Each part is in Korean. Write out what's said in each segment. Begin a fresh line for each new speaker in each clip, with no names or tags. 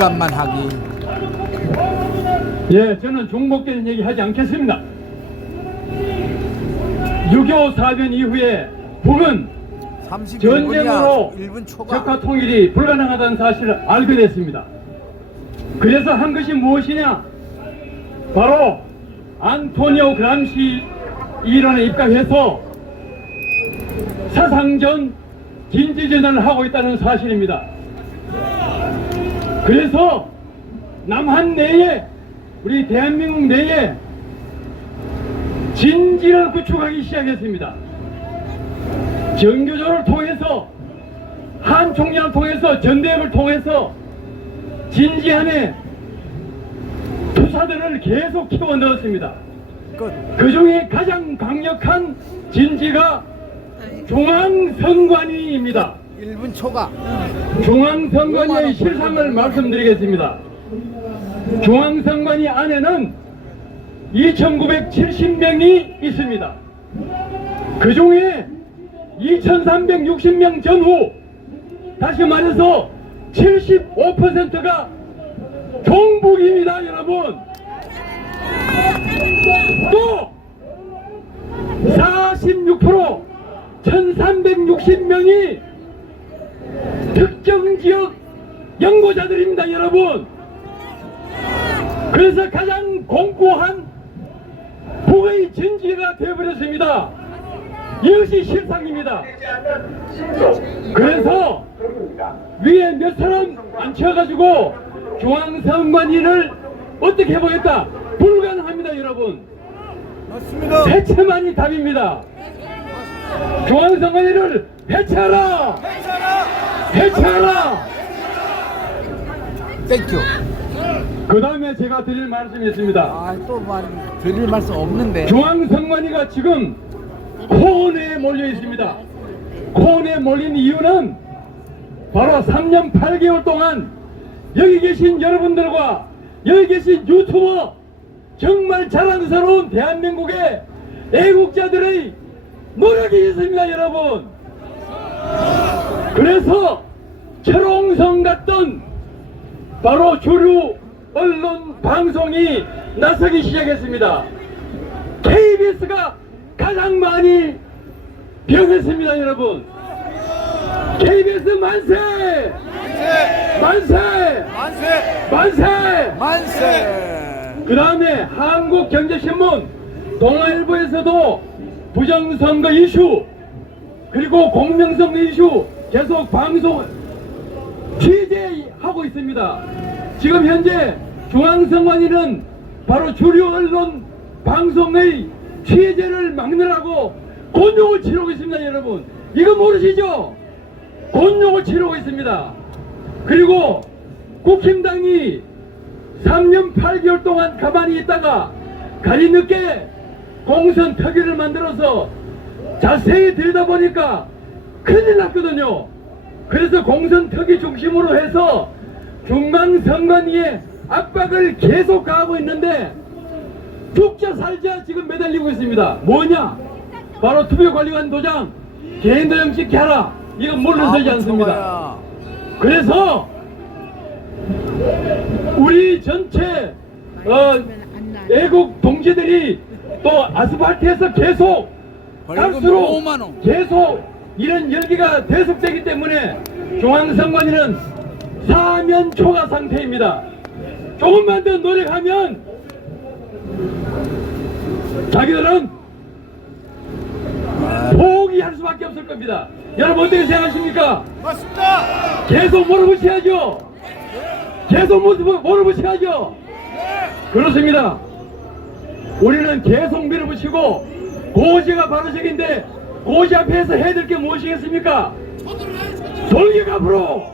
불감만 하기.
예, 저는 종목되는 얘기 하지 않겠습니다. 6.25 사변 이후에 북은
31분이야.
전쟁으로
1분 초과.
적화 통일이 불가능하다는 사실을 알게 됐습니다. 그래서 한 것이 무엇이냐? 바로 안토니오 그람시 이란에 입각해서 사상전 진지전을 하고 있다는 사실입니다. 그래서 남한 내에 우리 대한민국 내에 진지를 구축하기 시작했습니다. 정교조를 통해서 한 총련을 통해서 전대협을 통해서 진지한의 투사들을 계속 키워 넣었습니다.
끝.
그 중에 가장 강력한 진지가 중앙선관위입니다.
1분 초과.
중앙선관위의 실상을 말씀드리겠습니다. 중앙선관위 안에는 2,970명이 있습니다. 그 중에 2,360명 전후, 다시 말해서 75%가 종북입니다, 여러분. 또 46% 1360명이 특정 지역 연구자들입니다, 여러분. 그래서 가장 공고한 북의 진지가 되어버렸습니다. 이것이 실상입니다. 그래서 위에 몇 사람 앉혀가지고 중앙선관위를 어떻게 해보겠다? 불가능합니다, 여러분.
맞습니다.
대체만이 답입니다. 중앙선관위를 해체하라! 해체하라!
땡큐.
그 다음에 제가 드릴 말씀이 있습니다.
아, 또 말, 드릴 말씀 없는데.
중앙선관위가 지금 코너에 몰려 있습니다. 코너에 몰린 이유는 바로 3년 8개월 동안 여기 계신 여러분들과 여기 계신 유튜버 정말 자랑스러운 대한민국의 애국자들의 노력이 있습니다, 여러분. 그래서 철옹성 같던 바로 주류 언론 방송이 나서기 시작했습니다. KBS가 가장 많이 병했습니다, 여러분. KBS 만세! 만세!
만세!
만세!
만세!
그 다음에 한국경제신문, 동아일보에서도 부정선거 이슈, 그리고 공명선거 이슈 계속 방송, 취재하고 있습니다. 지금 현재 중앙선관위는 바로 주류 언론 방송의 취재를 막느라고 곤욕을 치르고 있습니다, 여러분. 이거 모르시죠? 곤욕을 치르고 있습니다. 그리고 국힘당이 3년 8개월 동안 가만히 있다가 가리 늦게 공선 특위를 만들어서 자세히 들여다보니까 큰일 났거든요. 그래서 공선 특위 중심으로 해서 중앙선관위에 압박을 계속 가하고 있는데 죽자 살자 지금 매달리고 있습니다. 뭐냐? 바로 투표관리관 도장 개인도장식 하라. 이건 물러서지 않습니다. 그래서 우리 전체 어, 애국 동지들이 또 아스팔트에서 계속
벌금
갈수록
5만 원.
계속 이런 열기가 계속되기 때문에 중앙선관위는 사면 초과 상태입니다. 조금만 더 노력하면 자기들은 포기할 수밖에 없을 겁니다. 여러분 어떻게 생각하십니까?
맞습니다.
계속 몰아붙여야죠. 계속 몰아붙여야죠. 그렇습니다. 우리는 계속 밀어붙이고 고시가 바로 적인데 고시 앞에서 해야 될 게 무엇이겠습니까? 돌격 앞으로!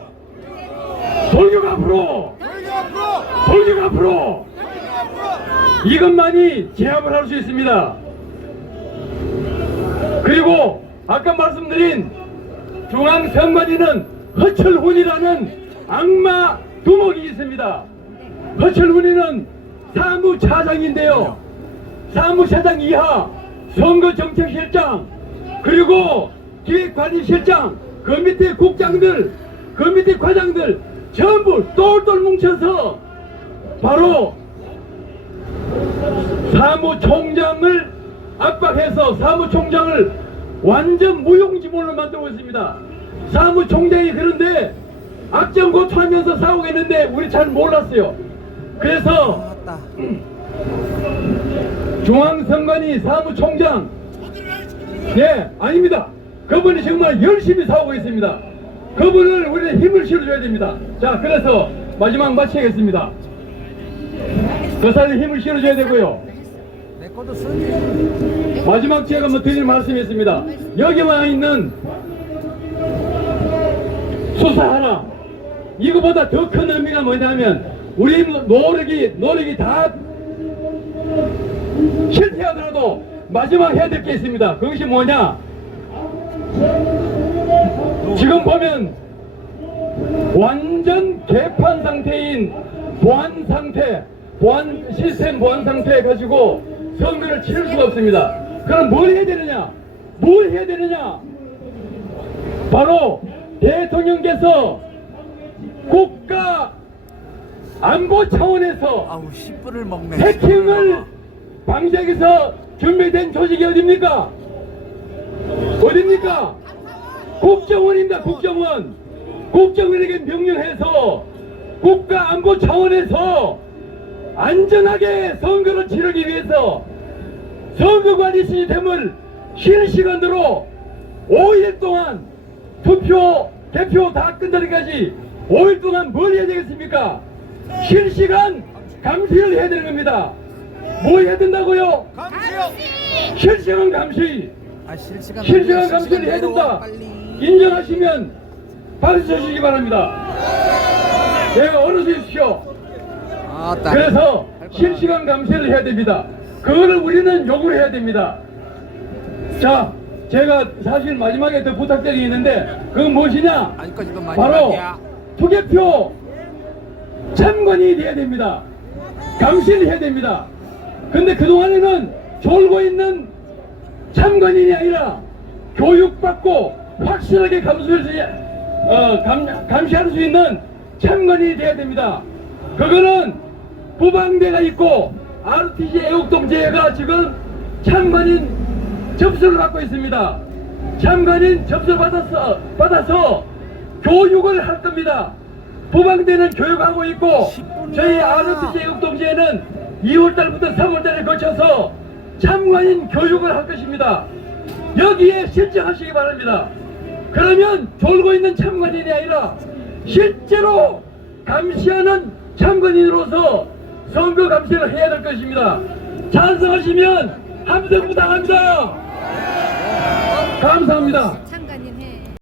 돌격 앞으로! 돌격 앞으로! 이것만이 제압을 할 수 있습니다. 그리고 아까 말씀드린 중앙 선관위는 허철훈이라는 악마 두목이 있습니다. 허철훈이는 사무차장인데요. 사무차장 이하 선거정책실장 그리고 기획관리실장 그 밑에 국장들 그 밑에 과장들 전부 똘똘 뭉쳐서 바로 사무총장을 압박해서 사무총장을 완전 무용지물로 만들고 있습니다. 사무총장이 그런데 악정고투하면서 싸우고 있는데 우리 잘 몰랐어요. 그래서
맞다.
중앙선관위 사무총장 네 아닙니다. 그분이 정말 열심히 싸우고 있습니다. 그분을 우리는 힘을 실어줘야 됩니다. 자 그래서 마지막 마치겠습니다. 그 사람이 힘을 실어줘야 되고요. 마지막 제가 뭐 드릴 말씀이 있습니다. 여기만 있는 수사하라 이거보다 더 큰 의미가 뭐냐면 우리 노력이 노력이 다 실패하더라도 마지막 해야 될 게 있습니다. 그것이 뭐냐? 지금 보면 완전 개판 상태인 보안 상태, 보안 시스템 보안 상태 가지고 선거를 치를 수가 없습니다. 그럼 뭘 해야 되느냐? 뭘 해야 되느냐? 바로 대통령께서 국가 안보 차원에서
아우.
해킹을 위해서 준비된 조직이 어딥니까? 어딥니까? 국정원입니다, 국정원. 국정원에게 명령해서 국가 안보 차원에서 안전하게 선거를 치르기 위해서 선거관리 시스템을 실시간으로 5일 동안 투표, 개표 다 끝나기까지 5일 동안 뭘 해야 되겠습니까? 실시간 감시를 해야 되는 겁니다. 뭐 해야 된다고요?
감시요.
실시간 감시.
아 실시간.
실시간 감시를 해야 된다. 인정하시면 박수 쳐주시기 바랍니다. 네, 어느 주십시오. 그래서 실시간 감시를 해야 됩니다. 그거를 우리는 요구를 해야 됩니다. 자, 제가 사실 마지막에 더 부탁드리기 있는데 그건 무엇이냐? 바로. 투개표 참관이 돼야 됩니다. 감시를 해야 됩니다. 근데 그동안에는 졸고 있는 참관인이 아니라 교육받고 확실하게 감수할 수, 어, 감, 감시할 수 있는 참관인이 돼야 됩니다. 그거는 부방대가 있고 RTC 애국동제가 지금 참관인 접수를 받고 있습니다. 참관인 접수 받아서 받아서 교육을 할 겁니다. 부방대는 교육하고 있고 저희 RTC 애국동제는 2월달부터 3월달에 거쳐서 참관인 교육을 할 것입니다. 여기에 실정하시기 바랍니다. 그러면 졸고 있는 참관인이 아니라 실제로 감시하는 참관인으로서 선거 감시를 해야 될 것입니다. 찬성하시면 함성 부탁합니다. 감사합니다.